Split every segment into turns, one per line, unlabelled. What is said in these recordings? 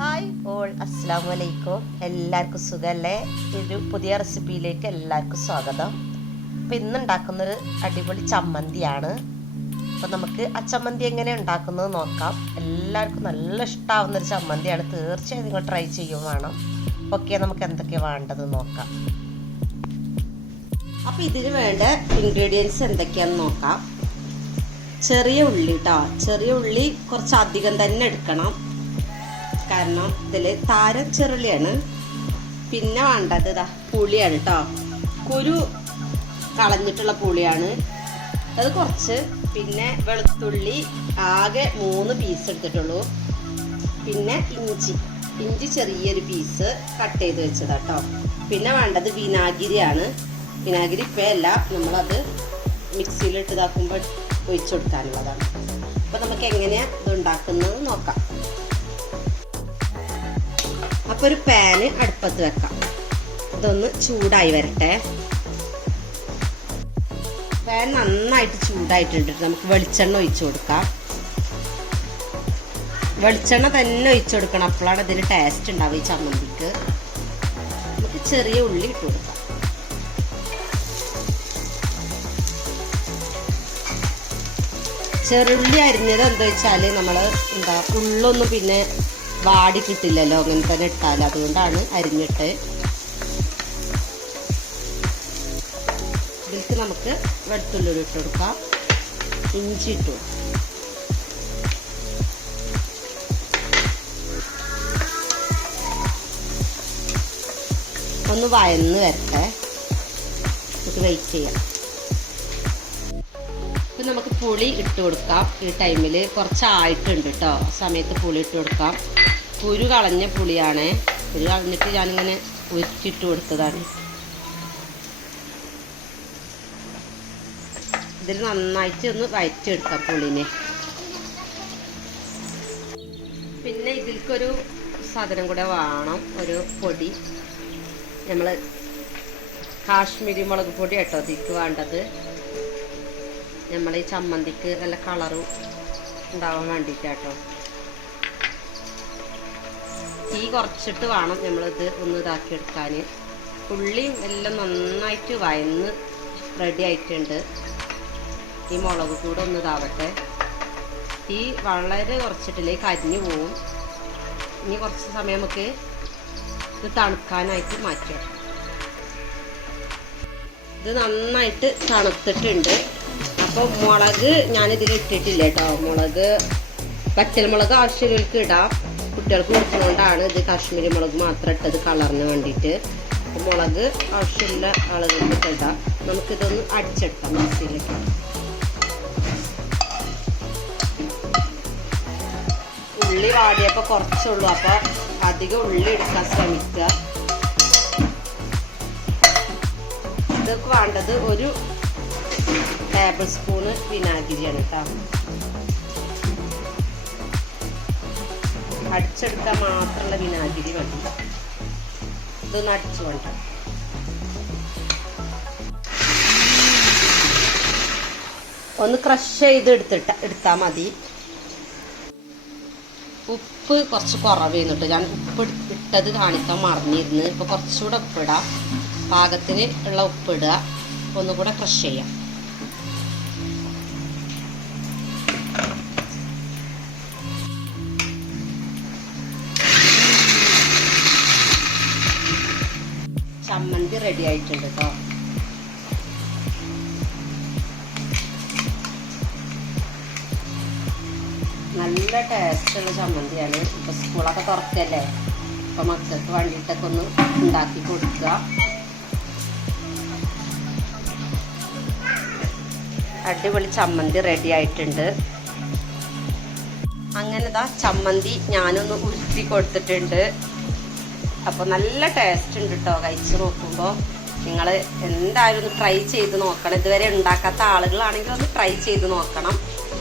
Hi all അസ്സാം വലൈക്കും എല്ലാവർക്കും സുഖമല്ലേ ഒരു പുതിയ റെസിപ്പിയിലേക്ക് എല്ലാവർക്കും സ്വാഗതം. അപ്പം ഇന്ന് ഉണ്ടാക്കുന്നൊരു അടിപൊളി ചമ്മന്തിയാണ്. അപ്പം നമുക്ക് ആ ചമ്മന്തി എങ്ങനെ ഉണ്ടാക്കുന്നത് നോക്കാം. എല്ലാവർക്കും നല്ല ഇഷ്ടമാവുന്ന ഒരു ചമ്മന്തിയാണ്. തീർച്ചയായും നിങ്ങൾ ട്രൈ ചെയ്യും വേണം. ഓക്കെ നമുക്ക് എന്തൊക്കെയാണ് വേണ്ടത് നോക്കാം. അപ്പം ഇതിന് വേണ്ട ഇൻഗ്രീഡിയൻസ് എന്തൊക്കെയാണെന്ന് നോക്കാം. ചെറിയ ഉള്ളി കേട്ടോ ചെറിയ ഉള്ളി കുറച്ച് അധികം തന്നെ എടുക്കണം. കാരണം ഇതിൽ താരം ചെറുള്ളിയാണ്. പിന്നെ വേണ്ടത് ഇതാ പുളിയാണ് കേട്ടോ കുരു കളഞ്ഞിട്ടുള്ള പുളിയാണ്. അത് കുറച്ച് പിന്നെ വെളുത്തുള്ളി ആകെ മൂന്ന് പീസ് എടുത്തിട്ടുള്ളൂ. പിന്നെ ഇഞ്ചി. ഇഞ്ചി ചെറിയൊരു പീസ് കട്ട് ചെയ്ത് വെച്ചതാട്ടോ പിന്നെ വേണ്ടത് വിനാഗിരിയാണ്. വിനാഗിരി ഇപ്പോഴല്ല നമ്മളത് മിക്സിയിലിട്ട് ഇതാക്കുമ്പോൾ ഒഴിച്ചു കൊടുക്കാനുള്ളതാണ്. അപ്പോൾ നമുക്ക് എങ്ങനെയാണ് ഇത് ഉണ്ടാക്കുന്നത് നോക്കാം. അപ്പോൾ ഒരു പാന് അടുപ്പത്ത് വെക്കാം. ഇതൊന്ന് ചൂടായി വരട്ടെ. പാൻ നന്നായിട്ട് ചൂടായിട്ടുണ്ട്. നമുക്ക് വെളിച്ചെണ്ണ ഒഴിച്ചു കൊടുക്കാം. വെളിച്ചെണ്ണ തന്നെ ഒഴിച്ചു കൊടുക്കണം. അപ്പോഴാണ് ഇതിന് ടേസ്റ്റ് ഉണ്ടാവും ഈ ചമ്മന്തിക്ക്. നമുക്ക് ചെറിയ ഉള്ളി ഇട്ട് കൊടുക്കാം. ചെറുള്ളി അരിഞ്ഞത് എന്താ വെച്ചാൽ നമ്മൾ എന്താ ഉള്ളൊന്നും പിന്നെ വാടി കിട്ടില്ലല്ലോ അങ്ങനെ തന്നെ ഇട്ടാൽ അതുകൊണ്ടാണ് അരിഞ്ഞിട്ട്. ഇതിലേക്ക് നമുക്ക് വെളുത്തുള്ളി ഇട്ട് കൊടുക്കാം. ഇഞ്ചി ഇട്ടു. ഒന്ന് വയന്ന് വരട്ടെ. നമുക്ക് വെയിറ്റ് ചെയ്യാം. ഇപ്പം നമുക്ക് പുളി ഇട്ട് കൊടുക്കാം. ഈ ടൈമിൽ കുറച്ചായിട്ടുണ്ട് കേട്ടോ സമയത്ത് പുളി ഇട്ട് കൊടുക്കാം. കുരു കളഞ്ഞ പുളിയാണ്. കുരു കളഞ്ഞിട്ട് ഞാനിങ്ങനെ ഉരുക്കിട്ട് കൊടുത്തതാണ്. ഇതിൽ നന്നായിട്ട് ഒന്ന് വയറ്റിയെടുക്കാം പുളിനെ. പിന്നെ ഇതിൽക്കൊരു സാധനം കൂടെ വേണം. ഒരു പൊടി. നമ്മൾ കാശ്മീരി മുളക് പൊടി കേട്ടോ ഇതിക്ക് വേണ്ടത്. നമ്മൾ ഈ ചമ്മന്തിക്ക് നല്ല കളറും ഉണ്ടാവാൻ വേണ്ടിയിട്ടാട്ടോ തീ കുറച്ചിട്ട് വേണം നമ്മളിത് ഒന്ന് ഇതാക്കി എടുക്കാൻ ഉള്ളിയും എല്ലാം നന്നായിട്ട് വയന്ന് റെഡി ആയിട്ടുണ്ട്. ഈ മുളക് കൂടെ ഒന്ന് ഇതാവട്ടെ. തീ വളരെ കുറച്ചിട്ടില്ലേ? കരിഞ്ഞു പോവും. ഇനി കുറച്ച് സമയം നമുക്ക് ഇത് തണുക്കാനായിട്ട് മാറ്റാം ഇത് നന്നായിട്ട് തണുത്തിട്ടുണ്ട്. അപ്പോൾ മുളക് ഞാനിതിൽ ഇട്ടിട്ടില്ല കേട്ടോ. മുളക് പച്ചമുളക് ആവശ്യങ്ങൾക്ക് ഇടാം. കുട്ടികൾക്ക് കൊടുക്കുന്നതുകൊണ്ടാണ് ഇത് കാശ്മീരി മുളക് മാത്രം ഇട്ടത് കളറിന് വേണ്ടിയിട്ട്. മുളക് ആവശ്യമുള്ള ആളുകൾക്ക് ഇടാം നമുക്കിതൊന്ന് അടിച്ചെടുക്കാം മിക്സിയിലേക്ക്. ഉള്ളി വാടിയപ്പോൾ കുറച്ചുള്ളൂ. അപ്പോൾ അധികം ഉള്ളി എടുക്കാൻ ശ്രമിക്കുക. ഇതൊക്കെ വേണ്ടത് ഒരു ടേബിൾ സ്പൂണ് വിനാഗിരിയാണ് കേട്ടോ. അടിച്ചെടുക്കാൻ മാത്രമുള്ള വിനാഗിരി മതി. ഇതൊന്ന് അടിച്ചു കൊണ്ട. ഒന്ന് ക്രഷ് ചെയ്ത് എടുത്തിട്ട് എടുത്താൽ മതി. ഉപ്പ് കുറച്ച് കുറവായിരുന്നു കേട്ടോ ഞാൻ ഉപ്പ് ഇട്ടത് കാണിക്കാൻ മറന്നിരുന്നു. ഇപ്പോൾ കുറച്ചുകൂടെ ഉപ്പിടാം. പാകത്തിന് ഉള്ള ഉപ്പിടുക ഒന്നുകൂടെ ക്രഷ് ചെയ്യാം. ചമ്മന്തി റെഡി ആയിട്ടുണ്ട് കേട്ടോ നല്ല ടേസ്റ്റുള്ള ചമ്മന്തിയാണ്. ഇപ്പൊ സ്കൂളൊക്കെ തുറക്കല്ലേ? അപ്പൊ മക്കൾക്ക് വേണ്ടിയിട്ടൊക്കെ ഒന്ന് ഉണ്ടാക്കി കൊടുക്കുക. അടിപൊളി ചമ്മന്തി റെഡി ആയിട്ടുണ്ട്. അങ്ങനെ ദാ ചമ്മന്തി ഞാനൊന്ന് ഉരുത്തി കൊടുത്തിട്ടുണ്ട്. അപ്പോൾ നല്ല ടേസ്റ്റ് ഉണ്ട് കേട്ടോ കഴിച്ച് നോക്കുമ്പോൾ നിങ്ങൾ എന്തായാലും ഒന്ന് ട്രൈ ചെയ്ത് നോക്കണം. ഇതുവരെ ഉണ്ടാക്കാത്ത ആളുകളാണെങ്കിൽ ഒന്ന് ട്രൈ ചെയ്ത് നോക്കണം.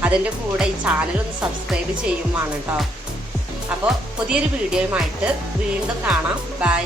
അതിന്റെ കൂടെ ഈ ചാനൽ ഒന്ന് സബ്സ്ക്രൈബ് ചെയ്യുമാണ് കേട്ടോ അപ്പോൾ പുതിയൊരു വീഡിയോയുമായിട്ട് വീണ്ടും കാണാം. ബൈ